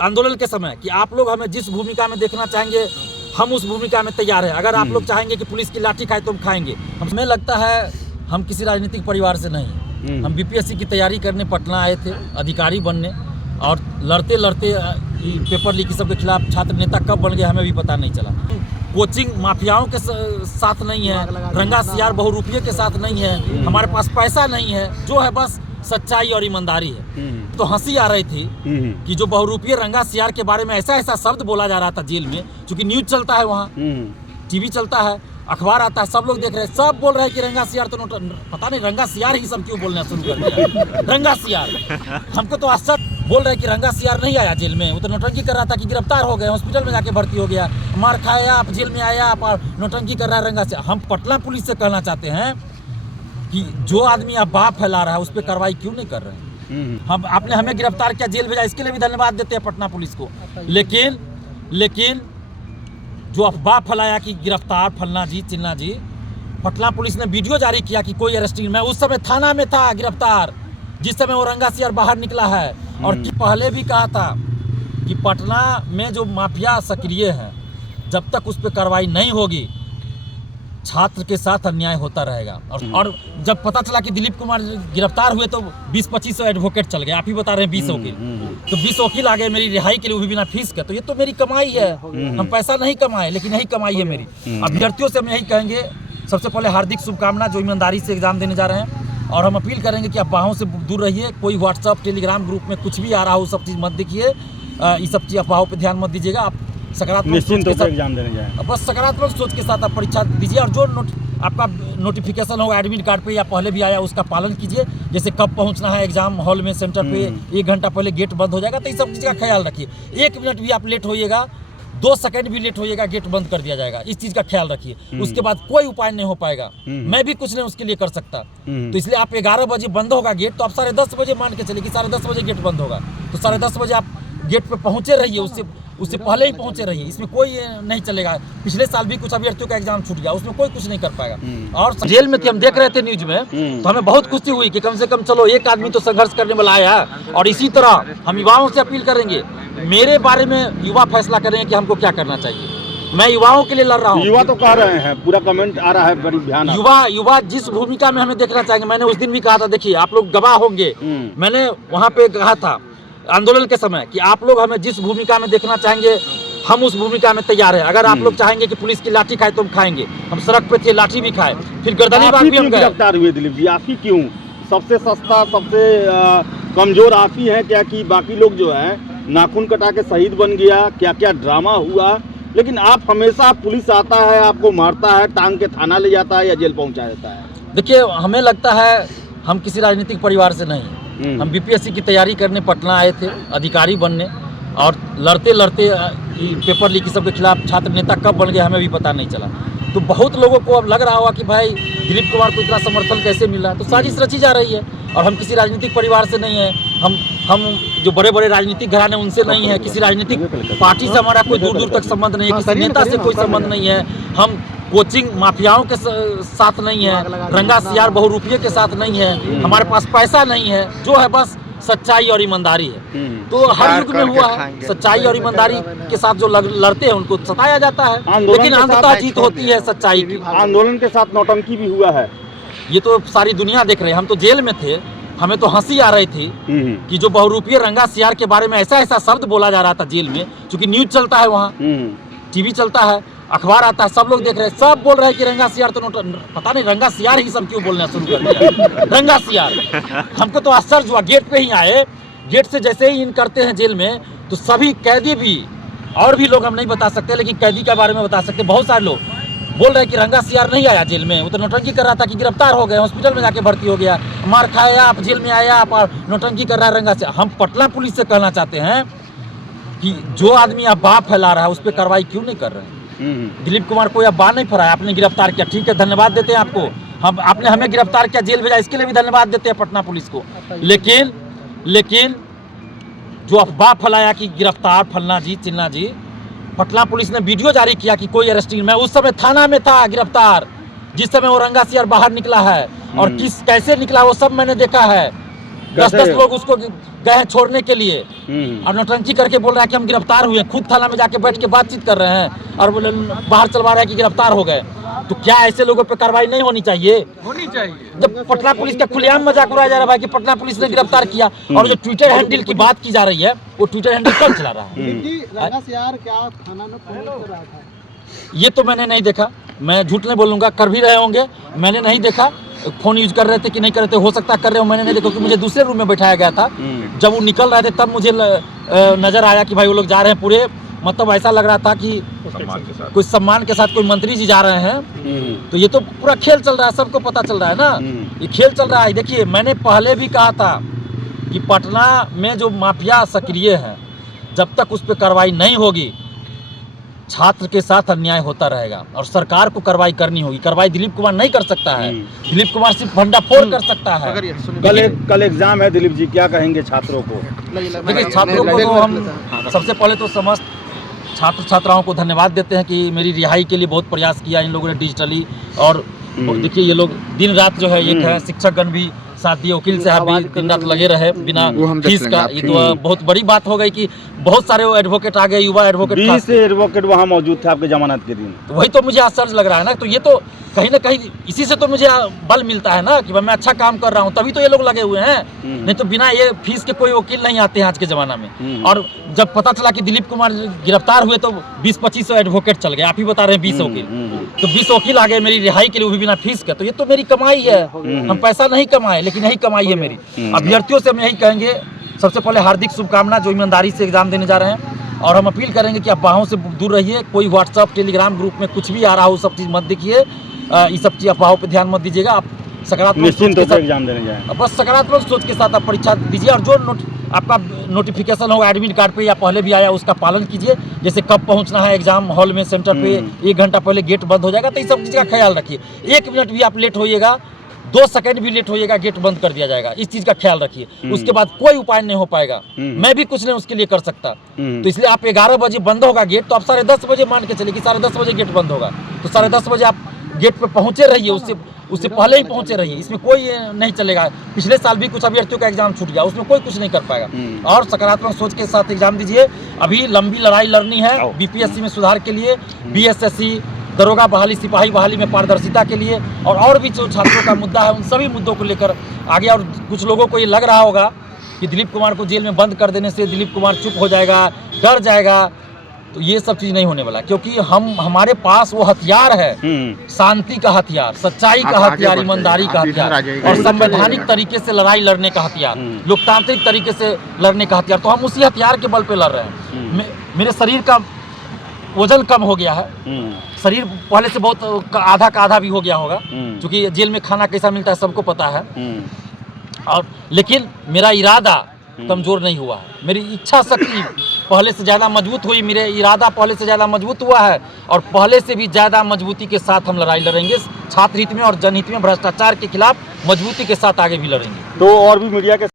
आंदोलन के समय कि आप लोग हमें जिस भूमिका में देखना चाहेंगे हम उस भूमिका में तैयार हैं। अगर आप लोग चाहेंगे कि पुलिस की लाठी खाए तो हम खाएंगे। हमें लगता है हम किसी राजनीतिक परिवार से नहीं, हम बीपीएससी की तैयारी करने पटना आए थे, अधिकारी बनने, और लड़ते लड़ते पेपर लीक सब के खिलाफ छात्र नेता कब बन गए हमें भी पता नहीं चला। कोचिंग माफियाओं के साथ नहीं है, रंगा सियार बहुरूपिये के साथ नहीं है, हमारे पास पैसा नहीं है, जो है बस सच्चाई और ईमानदारी है। तो हंसी आ रही थी कि जो बहुरूपिये रंगा सियार के बारे में ऐसा ऐसा शब्द बोला जा रहा था जेल में, क्योंकि न्यूज चलता है वहाँ, टीवी चलता है, अखबार आता है, सब लोग देख रहे हैं, सब बोल रहे हैं कि रंगा सियार तो पता नहीं रंगा सियार ही सब क्यों बोलना शुरू कर दिया। रंगा सियार हमको तो आश्चर्य, बोल रहे हैं कि रंगा सियार नहीं आया जेल में, वो तो नौटंकी कर रहा था कि गिरफ्तार हो गए, हॉस्पिटल में जाके भर्ती हो गया, मार खाया आप, जेल में आया आप और नौटंकी कर रहा है रंगा सियार। हम पटना पुलिस से कहना चाहते हैं कि जो आदमी अफवाह फैला रहा है उस पर कार्रवाई क्यों नहीं कर रहे हैं। हम आपने हमें गिरफ्तार किया, जेल भेजा, इसके लिए भी धन्यवाद देते हैं पटना पुलिस को। लेकिन जो अफवाह फैलाया कि गिरफ्तार फलना जी चिन्ना जी, पटना पुलिस ने वीडियो जारी किया कि कोई अरेस्टिंग, मैं उस समय थाना में था गिरफ्तार जिस समय वो रंगा सियार बाहर निकला है। और पहले भी कहा था कि पटना में जो माफिया सक्रिय है, जब तक उस पर कार्रवाई नहीं होगी छात्र के साथ अन्याय होता रहेगा। और जब पता चला कि दिलीप कुमार गिरफ्तार हुए तो 20-25 एडवोकेट चल गए, आप ही बता रहे हैं 20 वकील, तो 20 वकील आ गए मेरी रिहाई के लिए, वो भी बिना फीस के। तो ये तो मेरी कमाई है, हम पैसा नहीं कमाए लेकिन यही कमाई है मेरी। अभ्यर्थियों से हम यही कहेंगे, सबसे पहले हार्दिक शुभकामना जो ईमानदारी से एग्जाम देने जा रहे हैं, और हम अपील करेंगे कि अफवाहों से दूर रहिए। कोई व्हाट्सअप टेलीग्राम ग्रुप में कुछ भी आ रहा हो सब चीज़ मत देखिए, ये सब चीज़ अफवाहों पर ध्यान मत दीजिएगा। आप सकारात्मक सोच के साथ एग्जाम देने जाएं, बस सकारात्मक सोच के साथ आप परीक्षा दीजिए, और जो आपका नोटिफिकेशन होगा एडमिट कार्ड पे या पहले भी आया उसका पालन कीजिए। जैसे कब पहुंचना है एग्जाम हॉल में, सेंटर पे 1 घंटा पहले गेट बंद हो जाएगा, तो इस सब चीज़ का ख्याल रखिए। 1 मिनट भी आप लेट होइएगा, 2 सेकंड भी लेट होइएगा, गेट बंद कर दिया जाएगा, इस चीज़ का ख्याल रखिए। उसके बाद कोई उपाय नहीं हो पाएगा, मैं भी कुछ नहीं उसके लिए कर सकता। तो इसलिए आप 11 बजे बंद होगा गेट, तो आप 10:30 बजे मान के चलिए कि 10:30 बजे गेट बंद होगा, तो 10:30 बजे आप गेट पे पहुंचे रहिए, उससे पहले ही पहुंचे रहिए। इसमें कोई नहीं चलेगा। पिछले साल भी कुछ अभ्यर्थियों का एग्जाम छूट गया, उसमें कोई कुछ नहीं कर पाएगा। और जेल में थे, हम देख रहे थे न्यूज में, तो हमें बहुत खुशी हुई कि कम से कम चलो एक आदमी तो संघर्ष करने वाला आया। और इसी तरह हम युवाओं से अपील करेंगे, मेरे बारे में युवा फैसला करेंगे कि हमको क्या करना चाहिए। मैं युवाओं के लिए लड़ रहा हूँ। युवा तो कह रहे हैं, पूरा कमेंट आ रहा है, बड़ी ध्यान। युवा जिस भूमिका में हमें देखना चाहेंगे, मैंने उस दिन भी कहा था, देखिए आप लोग गवाह होंगे, मैंने वहाँ पे कहा था आंदोलन के समय कि आप लोग हमें जिस भूमिका में देखना चाहेंगे हम उस भूमिका में तैयार हैं। अगर आप लोग चाहेंगे कि पुलिस की लाठी खाए तो हम खाएंगे। हम सड़क पे थे, लाठी भी खाए, फिर गर्दनी बाग भी हम गए। गिरफ्तार हुए दिलीप जी, आप ही क्यों? सबसे सस्ता, सबसे कमजोर आप ही हैं क्या कि बाकी लोग जो है नाखून कटा के शहीद बन गया, क्या क्या ड्रामा हुआ, लेकिन आप हमेशा पुलिस आता है आपको मारता है, टांग के थाना ले जाता है या जेल पहुंचा देता है। देखिए हमें लगता है हम किसी राजनीतिक परिवार से नहीं, हम बीपीएससी की तैयारी करने पटना आए थे, अधिकारी बनने, और लड़ते लड़ते पेपर लीक सब के खिलाफ छात्र नेता कब बन गए हमें भी पता नहीं चला। तो बहुत लोगों को अब लग रहा होगा कि भाई दिलीप कुमार को इतना समर्थन कैसे मिला, तो साजिश रची जा रही है। और हम किसी राजनीतिक परिवार से नहीं है, हम जो बड़े बड़े राजनीतिक घराने उनसे नहीं है, किसी राजनीतिक पार्टी से हमारा कोई दूर दूर तक संबंध नहीं है, किसी नेता से कोई संबंध नहीं है, हम कोचिंग माफियाओं के साथ नहीं है, रंगा सियार बहुरूपिये के साथ नहीं है, हमारे पास पैसा नहीं है, जो है बस सच्चाई और ईमानदारी है। तो हर युग में हुआ है, सच्चाई और ईमानदारी के साथ जो लड़ते हैं उनको सताया जाता है, लेकिन अंततः जीत होती है सच्चाई की। आंदोलन के साथ नौटंकी भी हुआ है, ये तो सारी दुनिया देख रही है। हम तो जेल में थे, हमें तो हंसी आ रही थी कि जो बहुरूपिये रंगा सियार के बारे में ऐसा ऐसा शब्द बोला जा रहा था जेल में, क्योंकि न्यूज चलता है वहाँ, टीवी चलता है, अखबार आता है, सब लोग देख रहे हैं, सब बोल रहे हैं कि रंगा सियार तो पता नहीं रंगा सियार ही सब क्यों बोलना शुरू कर दिया। रंगा सियार हमको तो आश्चर्य हुआ। गेट पे ही आए, गेट से जैसे ही इन करते हैं जेल में, तो सभी कैदी भी, और भी लोग हम नहीं बता सकते, लेकिन कैदी के बारे में बता सकते, बहुत सारे लोग बोल रहे हैं कि रंगा सियार नहीं आया जेल में, वो तो नौटंकी कर रहा था कि गिरफ्तार हो गए, हॉस्पिटल में जाके भर्ती हो गया, मार खाया आप, जेल में आया आप और नौटंकी कर रहा है रंगा सियार। हम पटना पुलिस से कहना चाहते हैं कि जो आदमी अफवाह फैला रहा है उस पर कार्रवाई क्यों नहीं कर रहे हैं। दिलीप कुमार को अफवाह नहीं फैलाया, आपने गिरफ्तार किया, ठीक है, धन्यवाद देते हैं आपको। आपने हमें गिरफ्तार किया, जेल भेजा, इसके लिए भी धन्यवाद देते हैं पटना पुलिस को। लेकिन जो अफवाह फैलाया कि गिरफ्तार फलना जी चिन्ना जी, पटना पुलिस ने वीडियो जारी किया कि कोई अरेस्टिंग, मैं उस समय थाना में था गिरफ्तार जिस समय वो रंगा सियार बाहर निकला है, और कैसे निकला वो सब मैंने देखा है। 10-10 लोग उसको गए हैं छोड़ने के लिए और नौटंकी करके बोल रहा है कि हम गिरफ्तार हुए, खुद थाना में जाके बैठ के बातचीत कर रहे हैं और बोले बाहर चलवा रहे हैं कि गिरफ्तार हो गए। तो क्या ऐसे लोगों पे कार्रवाई नहीं होनी चाहिए? होनी चाहिए। जब पटना पुलिस का खुलेआम मजाक उड़ाया जा रहा है कि पटना पुलिस ने गिरफ्तार किया, और जो ट्विटर हैंडल की बात की जा रही है वो ट्विटर हैंडल कौन चला रहा है? ये तो मैंने नहीं देखा, मैं झूठ नहीं बोलूँगा, कर भी रहे होंगे, मैंने नहीं देखा। फ़ोन यूज कर रहे थे कि नहीं कर रहे थे, हो सकता है कर रहे हो, मैंने नहीं देखा क्योंकि मुझे दूसरे रूम में बैठाया गया था। जब वो निकल रहे थे तब मुझे नज़र आया कि भाई वो लोग जा रहे हैं पूरे, मतलब ऐसा लग रहा था कि कोई सम्मान के साथ कोई मंत्री जी जा रहे हैं। तो ये तो पूरा खेल चल रहा है, सबको पता चल रहा है ना, ये खेल चल रहा है। देखिए मैंने पहले भी कहा था कि पटना में जो माफिया सक्रिय है, जब तक उस पर कार्रवाई नहीं होगी छात्र के साथ अन्याय होता रहेगा और सरकार को कार्रवाई करनी होगी। कार्रवाई दिलीप कुमार नहीं कर सकता है, दिलीप कुमार सिर्फ भंडाफोड़ कर सकता है। कल एग्जाम है दिलीप जी, क्या कहेंगे छात्रों को? देखिए छात्रों को तो हम सबसे पहले तो समस्त छात्र छात्राओं को धन्यवाद देते हैं कि मेरी रिहाई के लिए बहुत प्रयास किया इन लोगों ने डिजिटली। और देखिए ये लोग दिन रात जो है एक है, शिक्षकगण भी साथ दिए, वकील साहब भी दिन रात लगे रहे बिना फीस का। ये तो बहुत बड़ी बात हो गई कि बहुत सारे एडवोकेट आ गए, युवा एडवोकेट। 20 एडवोकेट वहाँ मौजूद थे आपके जमानत के दिन। तो वही तो मुझे आश्चर्य लग रहा है ना। तो ये तो कहीं ना कहीं इसी से तो मुझे बल मिलता है ना कि मैं अच्छा काम कर रहा हूँ, तभी तो ये लोग लगे हुए हैं। नहीं तो बिना ये फीस के कोई वकील नहीं आते हैं आज के ज़माना में। और जब पता चला कि दिलीप कुमार गिरफ्तार हुए तो 20-25 एडवोकेट चल गए, आप ही बता रहे हैं 20 वकील, तो 20 वकील आ गए मेरी रिहाई के लिए, वो भी बिना फीस के। तो ये तो मेरी कमाई है, हम पैसा नहीं कमाए लेकिन यही कमाई है मेरी। अभ्यर्थियों से हम यही कहेंगे, सबसे पहले हार्दिक शुभकामना जो ईमानदारी से एग्जाम देने जा रहे हैं। और हम अपील करेंगे कि अफवाहों से दूर रहिए, कोई व्हाट्सअप टेलीग्राम ग्रुप में कुछ भी आ रहा हो सब चीज़ मत देखिए, ये सब चीज़ अफवाहों पे ध्यान मत दीजिएगा। आप सकारात्मक सोच के साथ एग्जाम देने जाएं, बस सकारात्मक सोच के साथ आप परीक्षा दीजिए। और जो आपका नोटिफिकेशन होगा एडमिट कार्ड पे या पहले भी आया उसका पालन कीजिए। जैसे कब पहुंचना है एग्जाम हॉल में, सेंटर पे 1 घंटा पहले गेट बंद हो जाएगा, तो इस सब चीज़ का ख्याल रखिए। 1 मिनट भी आप लेट होइएगा, 2 सेकंड भी लेट होइएगा, गेट बंद कर दिया जाएगा, इस चीज़ का ख्याल रखिए। उसके बाद कोई उपाय नहीं हो पाएगा, मैं भी कुछ नहीं उसके लिए कर सकता। तो इसलिए आप 11 बजे बंद होगा गेट, तो आप 10:30 बजे मान के चलिए कि 10:30 बजे गेट बंद होगा, तो 10:30 बजे आप गेट पे पहुंचे रहिए, उससे पहले ही पहुंचे रहिए। इसमें कोई नहीं चलेगा। पिछले साल भी कुछ अभ्यर्थियों का एग्जाम छूट गया, उसमें कोई कुछ नहीं कर पाएगा। और सकारात्मक सोच के साथ एग्जाम दीजिए। अभी लंबी लड़ाई लड़नी है बीपीएससी में सुधार के लिए, बीएसएससी दरोगा बहाली, सिपाही बहाली में पारदर्शिता के लिए, और भी जो छात्रों का मुद्दा है उन सभी मुद्दों को लेकर आगे। और कुछ लोगों को ये लग रहा होगा कि दिलीप कुमार को जेल में बंद कर देने से दिलीप कुमार चुप हो जाएगा, डर जाएगा, तो ये सब चीज़ नहीं होने वाला। क्योंकि हमारे पास वो हथियार है, शांति का हथियार, सच्चाई का हथियार, ईमानदारी का हथियार और संवैधानिक तरीके से लड़ाई लड़ने का हथियार, लोकतांत्रिक तरीके से लड़ने का हथियार। तो हम उसी हथियार के बल पे लड़ रहे हैं। मेरे शरीर का वजन कम हो गया है, शरीर पहले से बहुत आधा का आधा भी हो गया होगा, क्योंकि जेल में खाना कैसा मिलता है सबको पता है। और लेकिन मेरा इरादा कमज़ोर नहीं हुआ है, मेरी इच्छा शक्ति पहले से ज़्यादा मजबूत हुई, मेरे इरादा पहले से ज़्यादा मजबूत हुआ है और पहले से भी ज़्यादा मजबूती के साथ हम लड़ाई लड़ेंगे। छात्र हित में और जनहित में भ्रष्टाचार के खिलाफ मजबूती के साथ आगे भी लड़ेंगे। तो और भी मीडिया के